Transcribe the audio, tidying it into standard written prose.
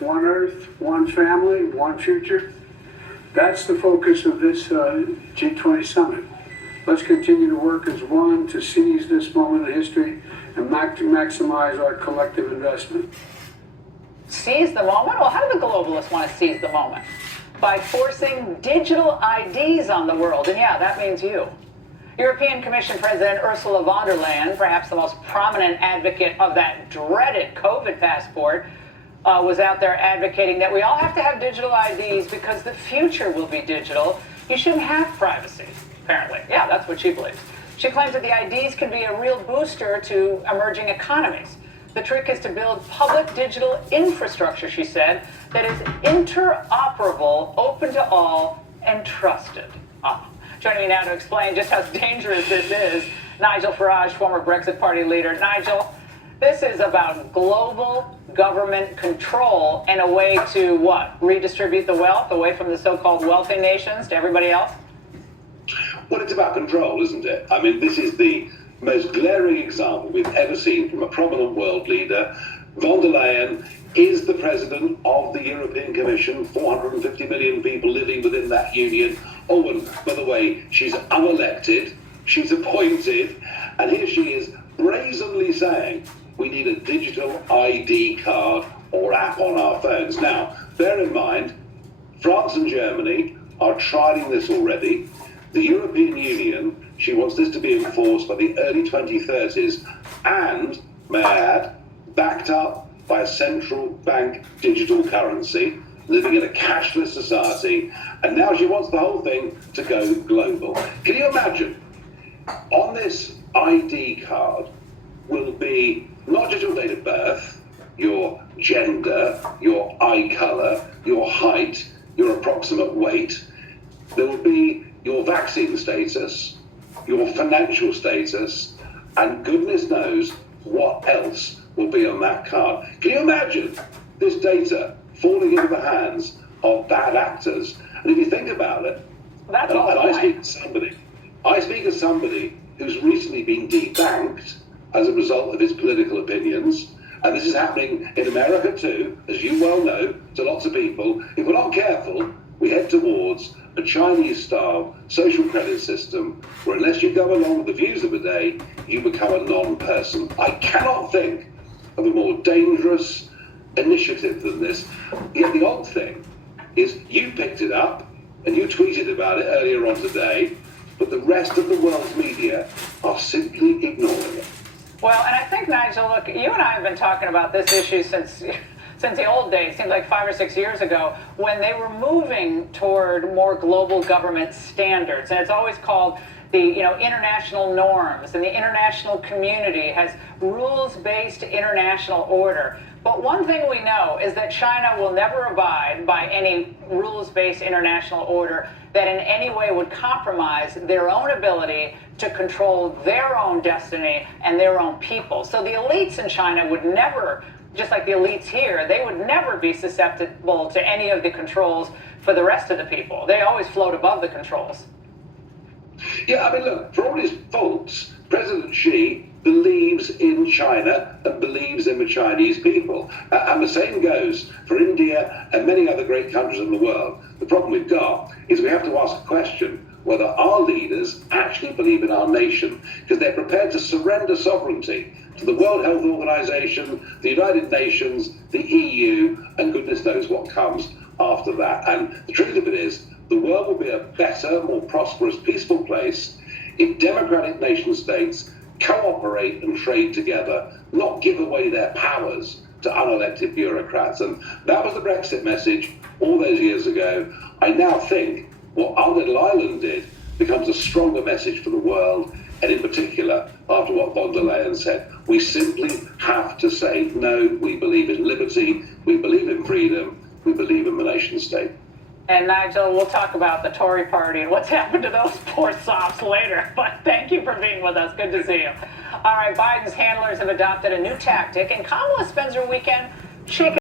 one Earth, one family, one future. That's the focus of this G20 summit. Let's continue to work as one to seize this moment in history and maximize our collective investment. Seize the moment? Well, how do the globalists want to seize the moment? By forcing digital IDs on the world. And yeah, that means you. European Commission President Ursula von der Leyen, perhaps the most prominent advocate of that dreaded COVID passport, was out there advocating that we all have to have digital IDs because the future will be digital. You shouldn't have privacy, apparently. Yeah, that's what she believes. She claims that the IDs can be a real booster to emerging economies. The trick is to build public digital infrastructure, she said, that is interoperable, open to all, and trusted. Joining me now to explain just how dangerous this is, Nigel Farage, former Brexit Party leader. Nigel, this is about global government control and a way to, what, redistribute the wealth away from the so-called wealthy nations to everybody else? Well, it's about control, isn't it? I mean, this is the most glaring example we've ever seen from a prominent world leader. Von der Leyen is the president of the European Commission, 450 million people living within that union. Oh, and by the way, she's unelected, she's appointed, and here she is brazenly saying we need a digital ID card or app on our phones. Now, bear in mind, France and Germany are trialing this already. The European Union, she wants this to be enforced by the early 2030s and, may I add, backed up by a central bank digital currency, living in a cashless society, and now she wants the whole thing to go global. Can you imagine? On this ID card will be not just your date of birth, your gender, your eye color, your height, your approximate weight. There will be your vaccine status, your financial status, and goodness knows what else will be on that card. Can you imagine this data falling into the hands of bad actors? And if you think about it, That's and all I speak as somebody who's recently been debanked as a result of his political opinions, and this is happening in America too, as you well know, to lots of people. If we're not careful, we head towards a Chinese-style social credit system where unless you go along with the views of the day, you become a non-person. I cannot think of a more dangerous initiative than this. Yet the odd thing is you picked it up and you tweeted about it earlier on today, but the rest of the world's media are simply ignoring it. Well, and I think, Nigel, look, you and I have been talking about this issue since the old days, seemed like 5 or 6 years ago, when they were moving toward more global government standards. And it's always called the international norms, and the international community has rules-based international order. But one thing we know is that China will never abide by any rules-based international order that in any way would compromise their own ability to control their own destiny and their own people. So the elites in China would never, just like the elites here, they would never be susceptible to any of the controls for the rest of the people. They always float above the controls. Yeah, I mean, look, for all his faults, President Xi believes in China and believes in the Chinese people. And the same goes for India and many other great countries in the world. The problem we've got is we have to ask a question whether our leaders actually believe in our nation, because they're prepared to surrender sovereignty to the World Health Organization, the United Nations, the EU, and goodness knows what comes after that. And the truth of it is, the world will be a better, more prosperous, peaceful place if democratic nation states cooperate and trade together, not give away their powers to unelected bureaucrats. And that was the Brexit message all those years ago. I now think what our little island did becomes a stronger message for the world, and in particular, after what von der Leyen said, we simply have to say, no, we believe in liberty, we believe in freedom, we believe in the nation state. And Nigel, we'll talk about the Tory party and what's happened to those poor sops later. But thank you for being with us. Good to see you. All right, Biden's handlers have adopted a new tactic, and Kamala spends her weekend shaking